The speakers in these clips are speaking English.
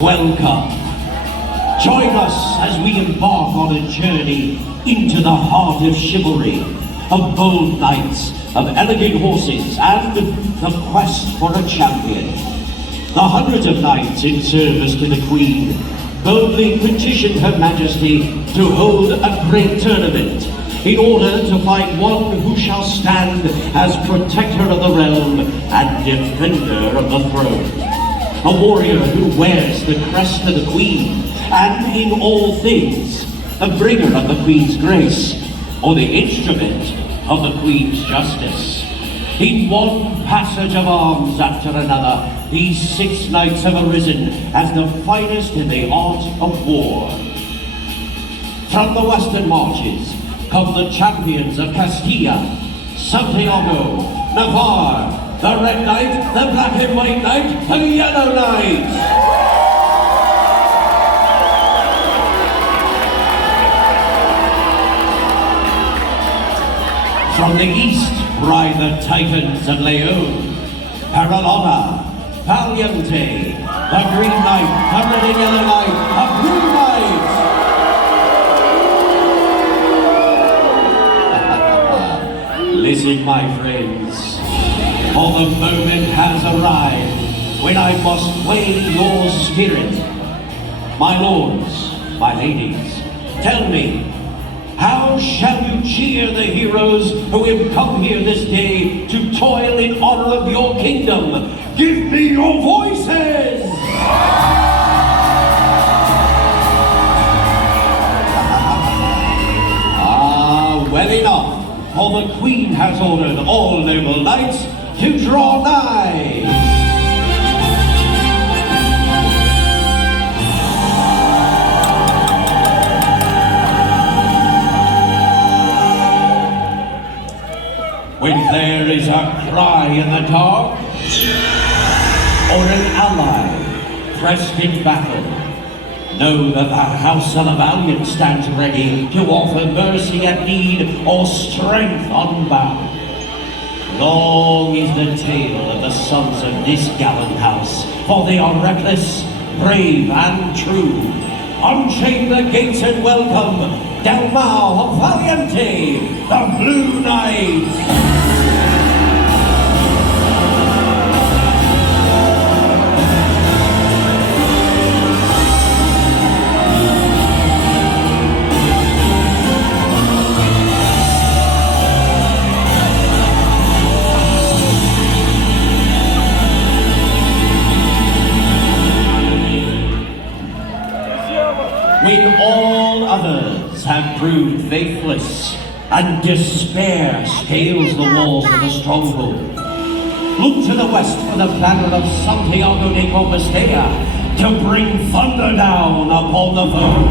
Welcome. Join us as we embark on a journey into the heart of chivalry, of bold knights, of elegant horses, and the quest for a champion. The hundreds of knights in service to the Queen boldly petitioned Her Majesty to hold a great tournament in order to find one who shall stand as protector of the realm and defender of the throne. A warrior who wears the crest of the Queen, and in all things, a bringer of the Queen's grace, or the instrument of the Queen's justice. In one passage of arms after another, these 6 knights have arisen as the finest in the art of war. From the western marches come the champions of Castilla, Santiago, Navarre, the Red Knight, the Black and White Knight, the Yellow Knight! From the east ride the Titans of Leon, Paralona, Valiente, the Green Knight, the Red and Yellow Knight, the Blue Knight! Listen, my friends. For the moment has arrived when I must weigh your spirit. My lords, my ladies, tell me, how shall you cheer the heroes who have come here this day to toil in honor of your kingdom? Give me your voices! Well enough, for the Queen has ordered all noble knights to draw nigh. When there is a cry in the dark, or an ally pressed in battle, know that the House of the Valiant stands ready to offer mercy at need or strength unbound. Long is the tale of the sons of this gallant house, for they are reckless, brave, and true. Unchain the gates and welcome Dalmau of Valiente, the Blue Knight! When all others have proved faithless, and despair scales the walls of the stronghold, look to the west for the banner of Santiago de Compostela to bring thunder down upon the foe.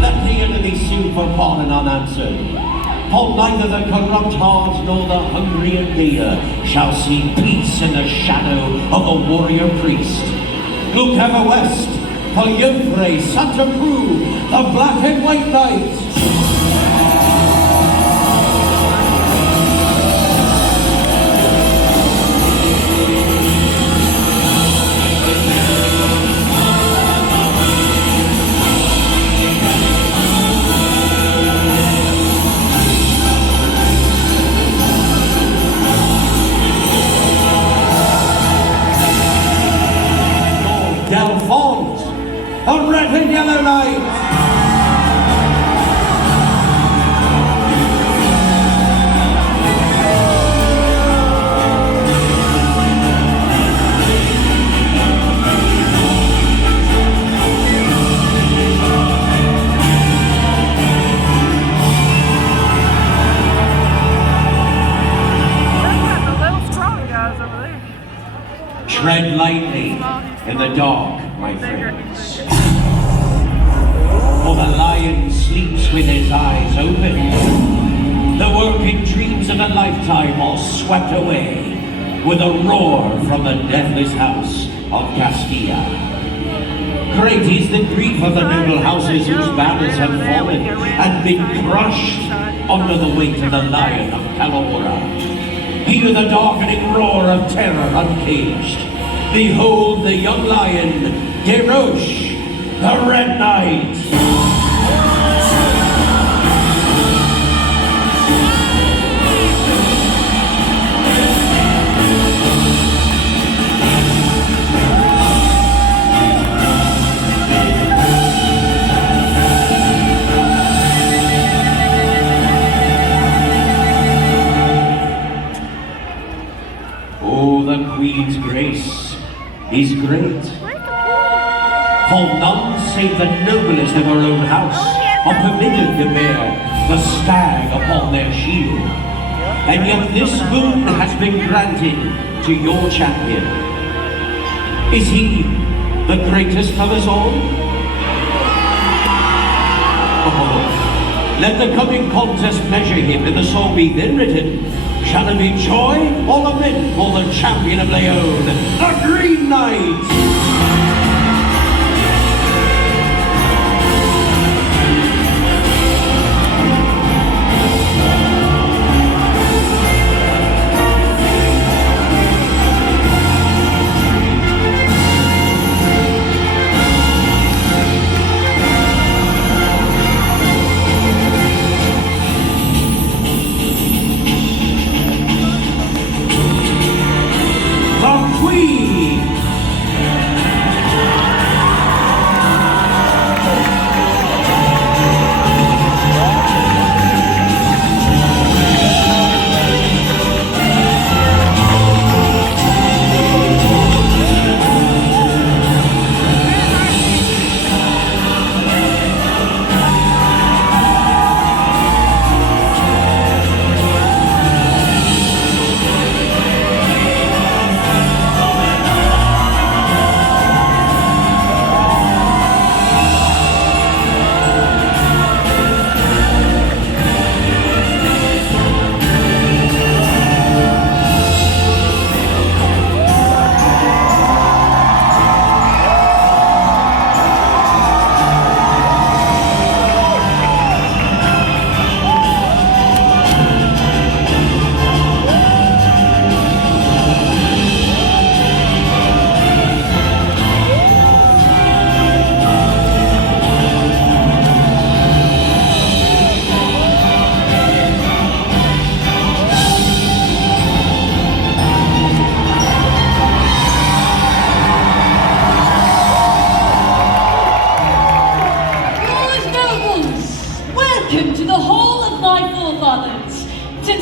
Let the enemy sue for pardon unanswered, for neither the corrupt heart nor the hungry invader shall see peace in the shadow of the warrior priest. Look ever west for Yofre, Santa Cruz, the Black and White Knight. Delphont, the Red and Yellow Knight! Tread lightly in the dark, my friends. For the lion sleeps with his eyes open. The working dreams of a lifetime are swept away with a roar from the deathless house of Castilla. Great is the grief of the noble houses whose banners have fallen and been crushed under the weight of the Lion of Calahorra. Hear the darkening roar of terror uncaged. Behold the young lion, Desroches, the Red Knight. Oh, the Queen's grace is great. For none save the noblest of her own house are permitted to bear the stag upon their shield. And yet this boon has been granted to your champion. Is he the greatest of us all? Oh, let the coming contest measure him in the song be then written. Shall it be joy or lament for the champion of Leon, the Green Knight?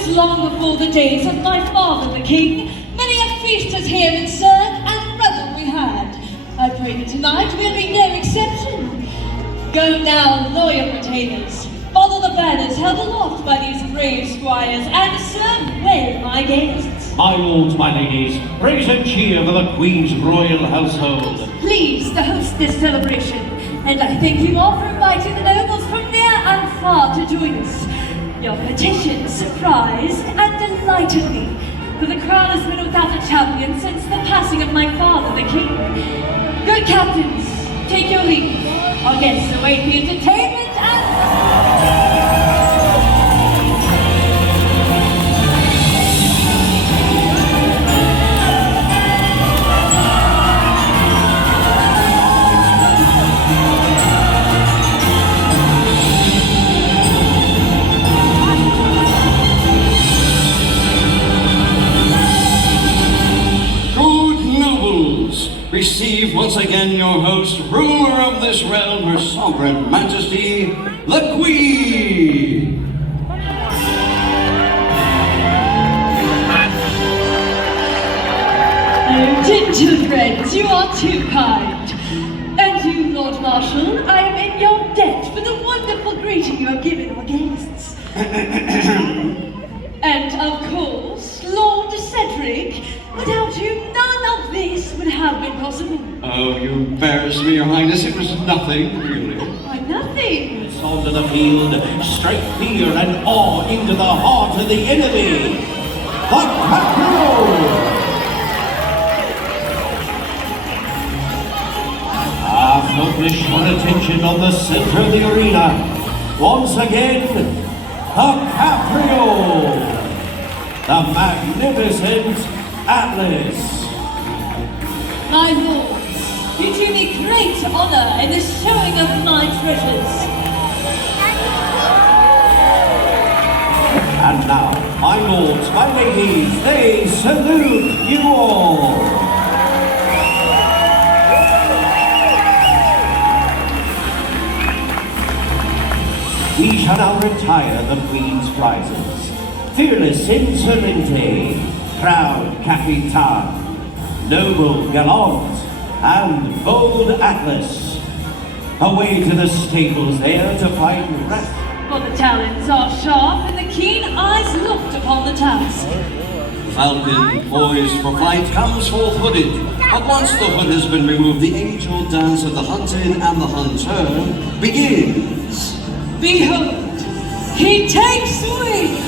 Long before the days of my father the king, many a feast has here been served and revel we had. I pray that tonight will be no exception. Go now, loyal retainers, follow the banners held aloft by these brave squires, and serve well my guests. My lords, my ladies, praise and cheer for the Queen's royal household. Pleased to host this celebration, and I thank you all for inviting the nobles from near and far to join us. Your petition surprised and delighted me, for the crown has been without a champion since the passing of my father, the king. Good captains, take your leave. Our guests await the entertainment and... Receive once again your host, ruler of this realm, Her Sovereign Majesty, the Queen! Oh, gingerbread, you are too kind. And you, Lord Marshal, I am in your debt for the wonderful greeting you have given our guests. And of course, Lord Cedric, without you none of this would have been possible. Oh, you embarrass me, Your Highness. It was nothing, really. Why, nothing. It's onto the field, strike fear and awe into the heart of the enemy. The Capriole! Focus your attention on the center of the arena. Once again, the Capriole, the magnificent Atlas. My lords, you do me great honor in the showing of my treasures. And now, my lords, my ladies, they salute you all. We shall now retire the Queen's prizes. Fearless Insolente, Proud Capitan, Noble Gallant, and Bold Atlas. Away to the stables there to find rest. For the talons are sharp and the keen eyes looked upon the task. The falcon, poised for flight, comes forth hooded. But once the hood has been removed, the age-old dance of the hunted and the hunter begins. Behold, he takes wing!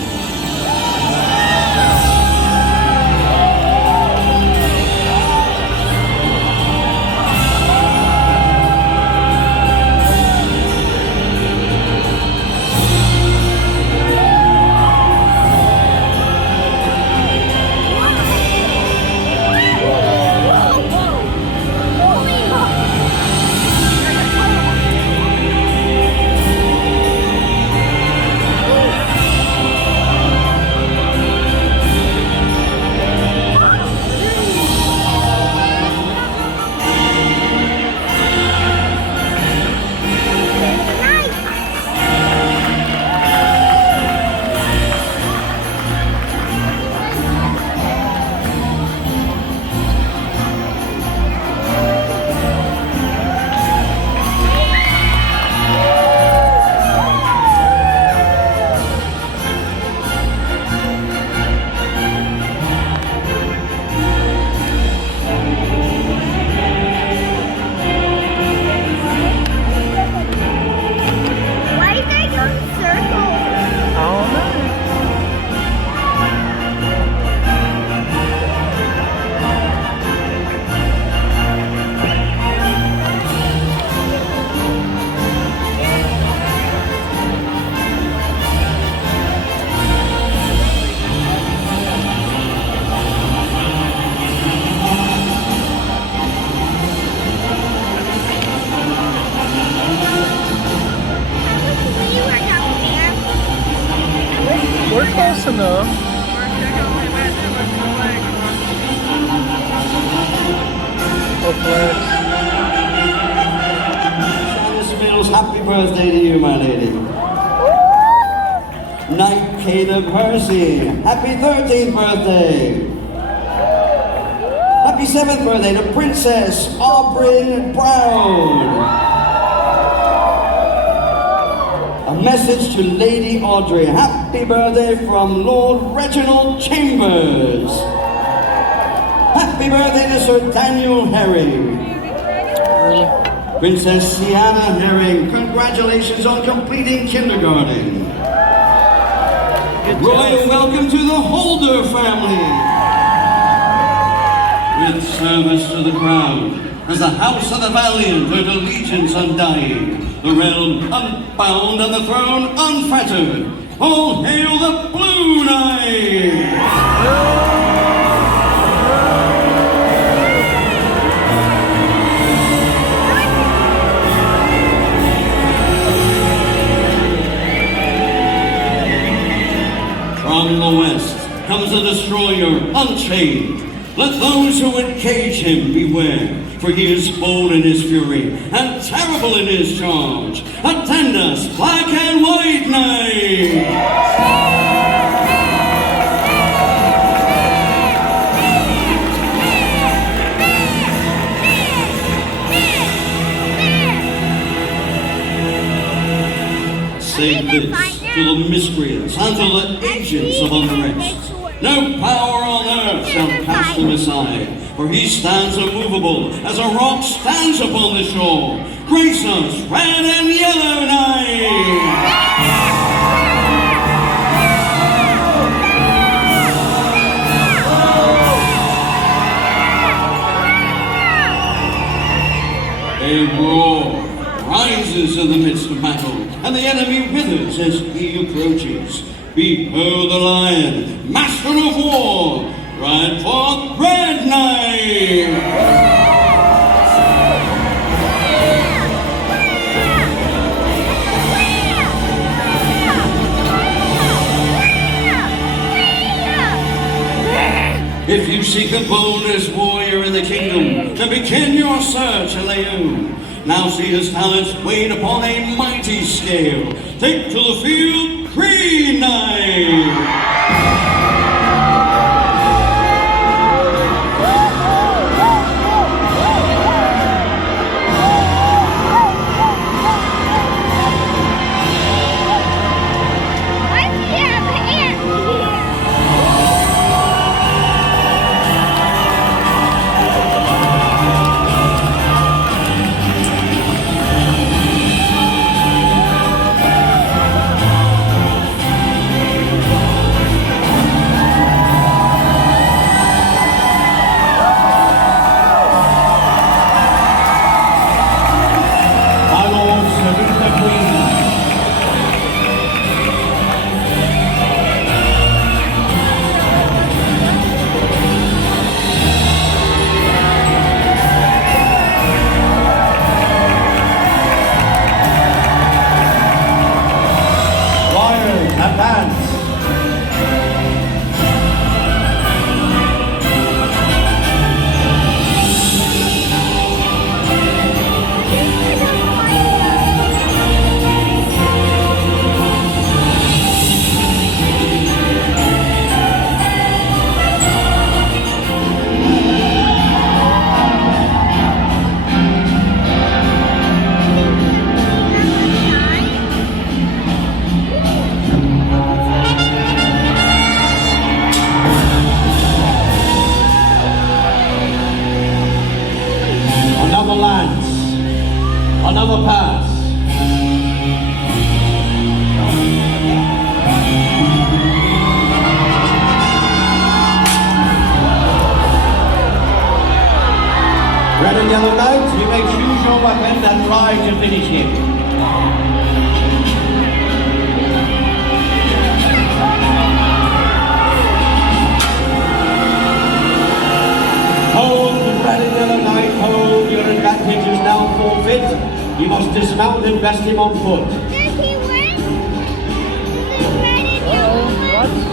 We're close enough. Oh, flex. Janice Mills, happy birthday to you, my lady. Knight Caleb Hersey, happy 13th birthday. Happy 7th birthday to Princess Aubrey Brown. A message to Lady Audrey. Happy birthday from Lord Reginald Chambers. Happy birthday to Sir Daniel Herring. Princess Sienna Herring, congratulations on completing kindergarten. Royal welcome to the Holder family. With service to the crown, as the House of the Valiant heard allegiance undying, the realm unbound and the throne unfettered. All hail the Blue Knight! From the west comes a destroyer unchained. Let those who would cage him beware, for he is bold in his fury and terrible in his charge. Attend us, Black and White Knight! Say this to the miscreants and to the agents of unrest. No power on earth shall cast him aside, for he stands immovable as a rock stands upon the shore. Grace us, Red and Yellow Knight! A roar rises in the midst of battle, and the enemy withers as he approaches. Behold the lion, master of war, ride forth, Red Knight! If you seek a boldest warrior in the kingdom, to begin your search, Aleun. Now see his talents weighed upon a mighty scale. Take to the field, Green Knight! Another pass. Red and yellow knights, you may choose your weapon and try to finish him. Hold, red and yellow knight, hold, your advantage is now forfeit. You must dismount and vest him on foot. Does he win? The red and yellow knight?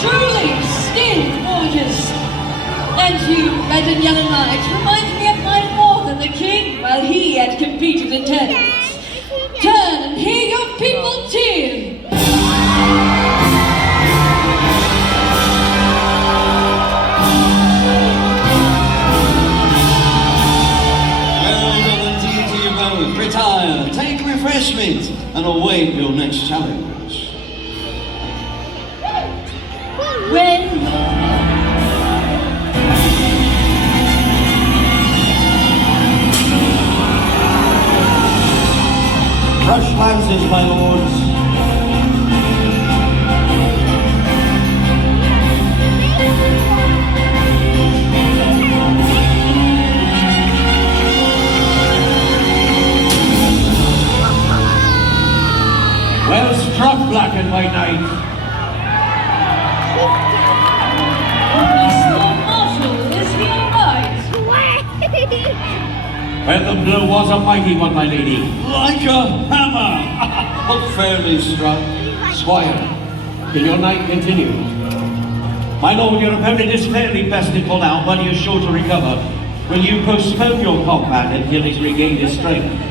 Truly, still gorgeous. And you, red and yellow knight, remind me of my father, the king, while he had competed in tournaments. Turn and hear your people cheer. Well done indeed to you both. Retire, take refreshment, and await your next challenge. When Rush lances, my lords. Well struck, black and white knight. Well, the blow was a mighty one, my lady. Like a hammer, but fairly struck. Squire, can your knight continue? My lord, your opponent is fairly bested for now, but he is sure to recover. Will you postpone your combat until he's regained his strength?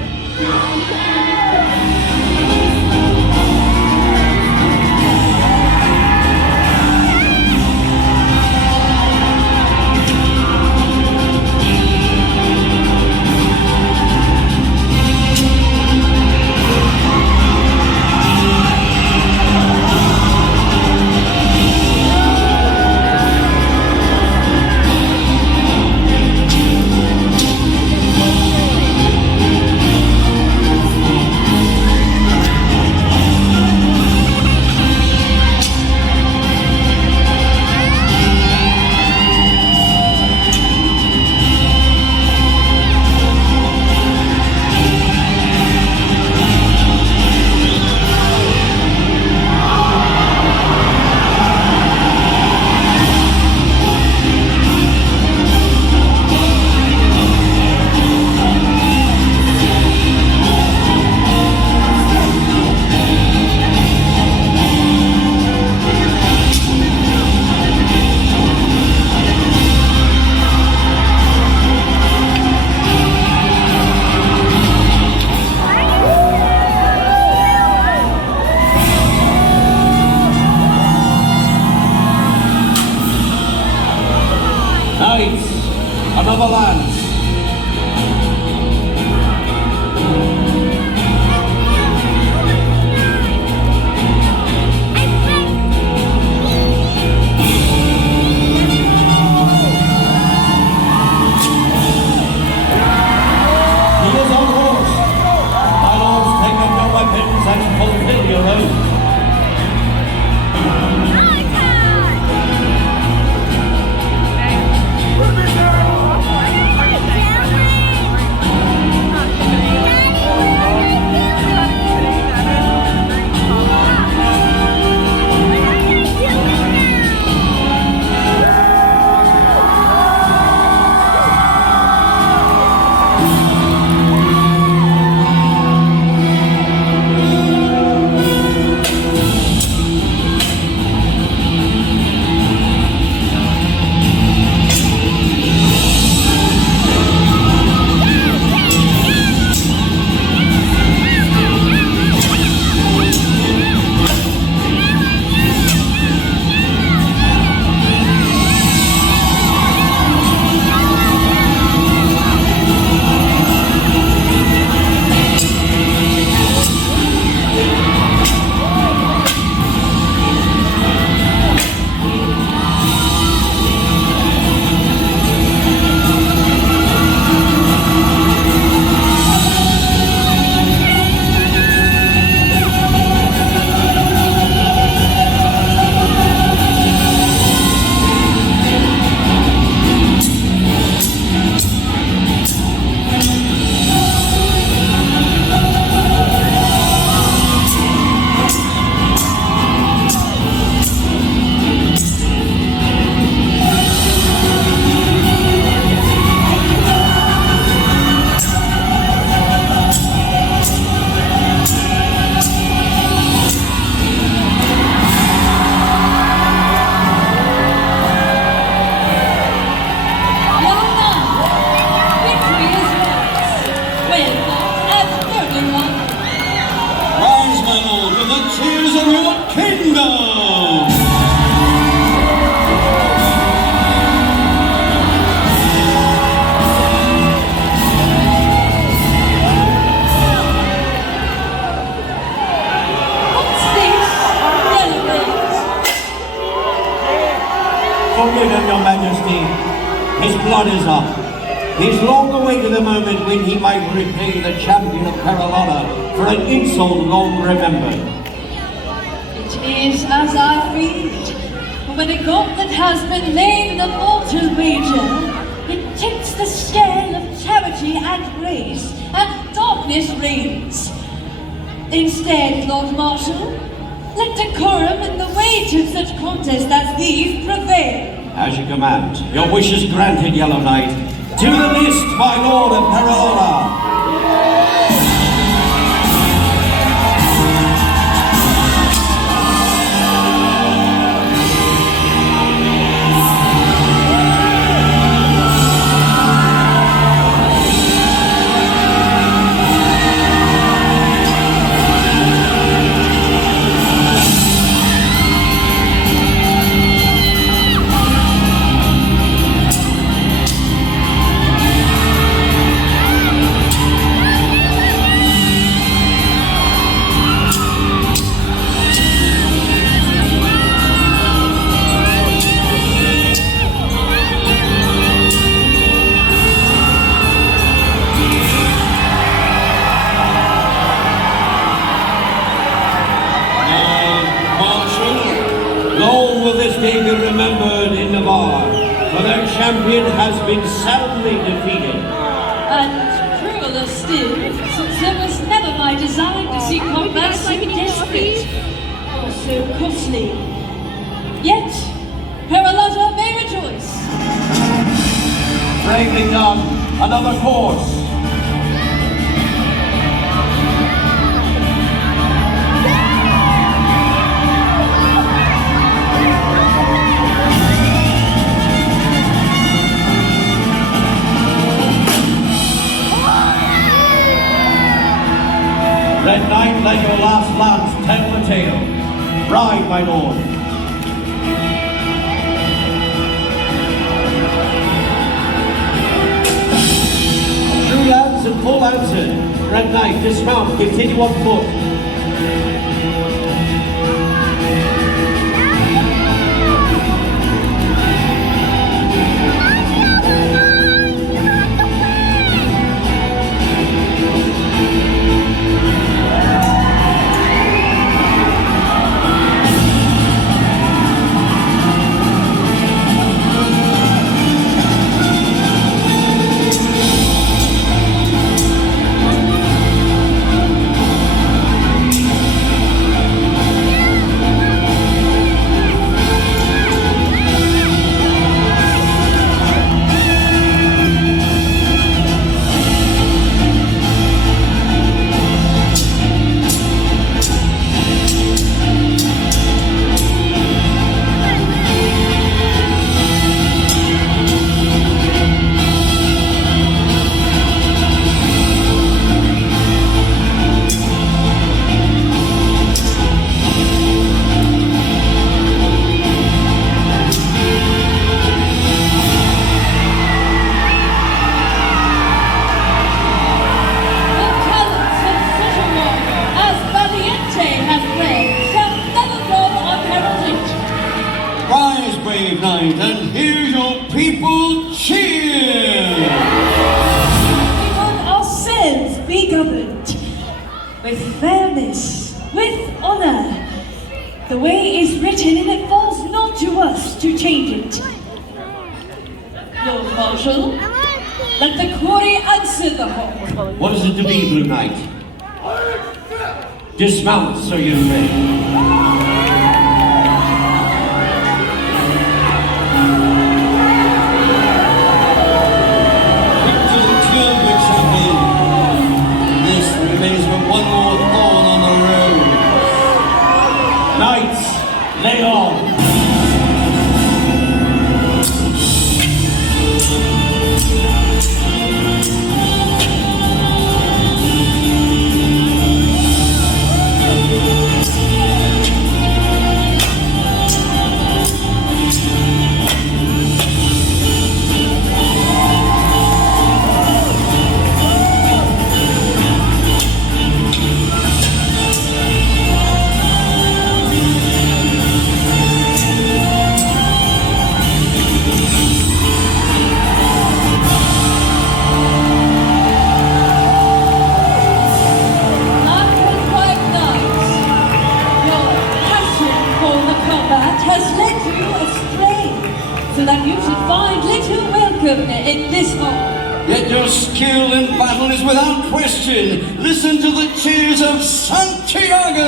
Knights, another lance. He is on horse. My lords, take up your weapons and fulfill your oath. Rise, my lord, with the cheers of your kingdom! Forgive him, your majesty. His blood is up. He's long awaited the moment when he might repay the champion of Carolina for an insult long remembered. It is as I feared. When a gauntlet has been laid in a mortal wager, it tips the scale of charity and grace, and darkness reigns. Instead, Lord Marshal, let decorum in the weight of such contests as these prevail. As you command. Your wish is granted, Yellow Knight. To the list, my lord of Peralta. Long will this day be remembered in Navarre, for their champion has been soundly defeated. And crueler still, since it was never my design to see combat so desperate or so costly. Yet, Peralta may rejoice. Bravely done, another course. Red Knight, let your last lance tell the tale. Ride, my lord. True lance and full answer. Red Knight, dismount, continue on foot. Brave Knight, and hear your people cheer! We want ourselves be governed with fairness, with honor. The way is written, and it falls not to us to change it. Lord Marshal, let the quarry answer the call. What is it to be, Blue Knight? Dismount, Sir Yunmei. One more thorn on the road. Knights, lay on. So that you should find little welcome in this hall. Yet your skill in battle is without question. Listen to the cheers of Santiago!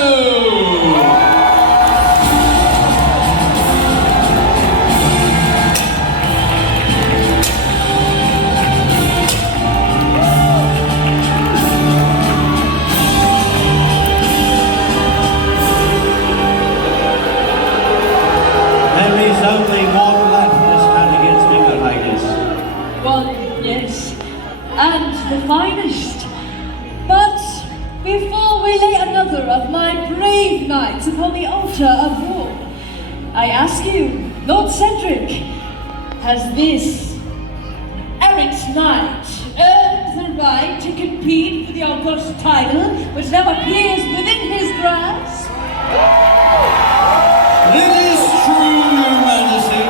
and the finest. But before we lay another of my brave knights upon the altar of war, I ask you, Lord Cedric, has this errant knight earned the right to compete for the august title which now appears within his grasp? It is true, Your Majesty.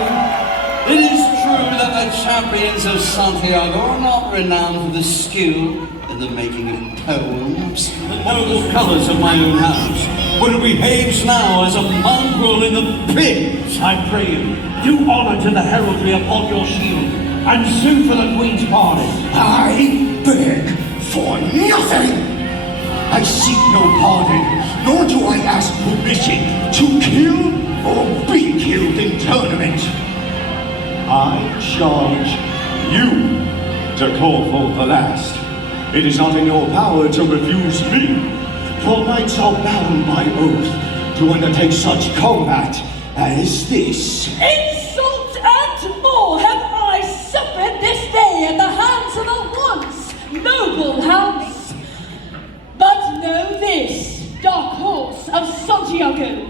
It is true that the champions of Santiago are not renowned for the skill in the making of poems, the noble colours of my own house, but it behaves now as a mongrel in the pit. I pray you, do honour to the heraldry upon your shield, and sue for the Queen's pardon. I beg for nothing. I seek no pardon, nor do I ask permission to kill or be killed in tournament. I charge you to call for the last. It is not in your power to refuse me, for knights are bound by oath to undertake such combat as this. Insult and more have I suffered this day at the hands of a once noble house. But know this, dark horse of Santiago.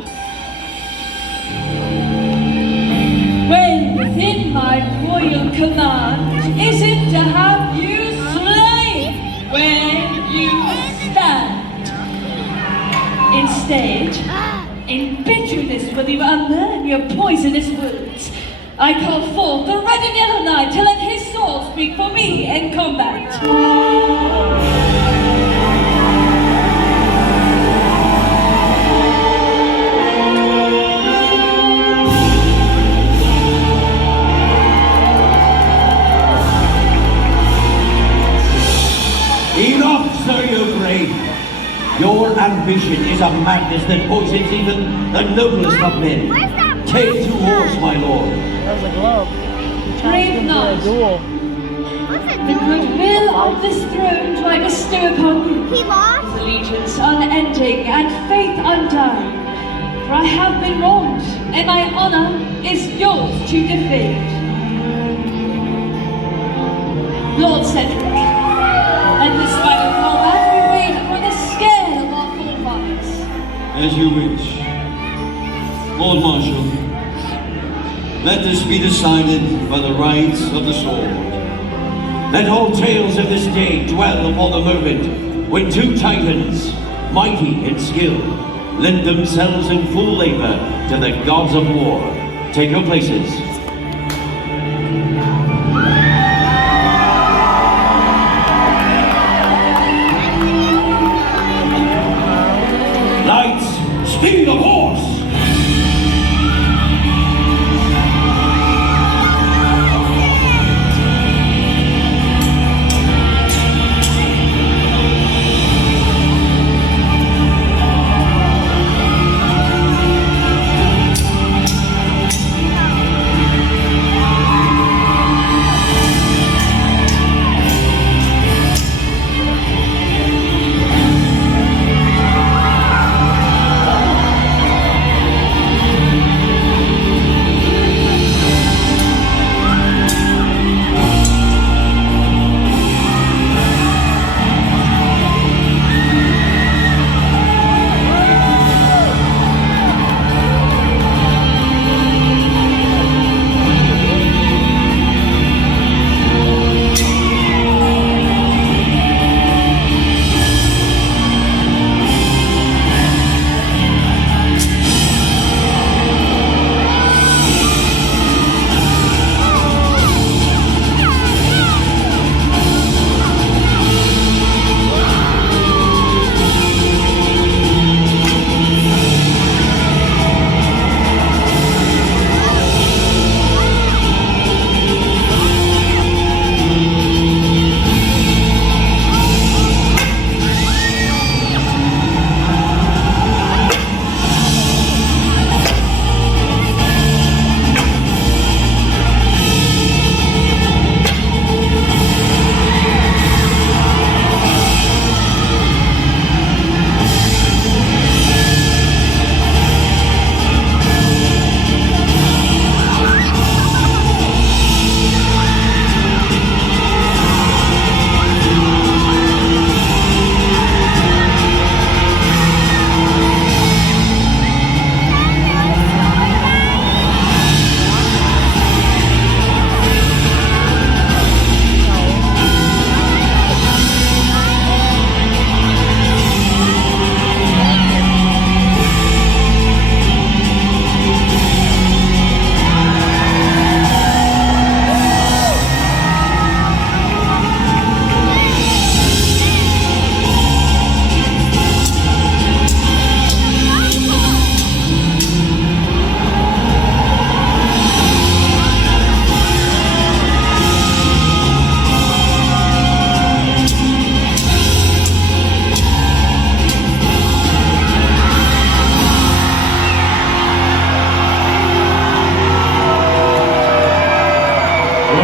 When within my royal command is it to have you slain when you stand. Instead, in bitterness will you unlearn your poisonous words. I call forth the red and yellow knight to let his sword speak for me in combat. Enough, Sir Yograve. Your ambition is a madness that poisons even the noblest of men. Take to horse, my lord. That's a glove. He challenged him for a duel. The goodwill of this throne do I bestow upon you. He lost? Allegiance unending and faith undying. For I have been wronged, and my honor is yours to defend. Lord Cedric, and this final combat we wait upon the scale of our forefathers. As you wish. Lord Marshal, let this be decided by the rights of the sword. Let all tales of this day dwell upon the moment when two titans, mighty in skill, lend themselves in full labor to the gods of war. Take your places. Lights, speed the horse!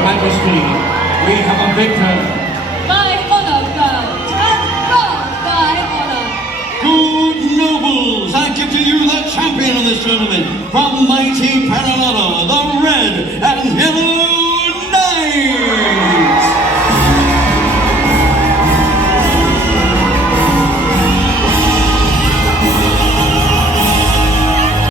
Majesty, we have a victor. By honor bound and bound by honor. Good nobles, I give to you the champion of this tournament from mighty Paramount.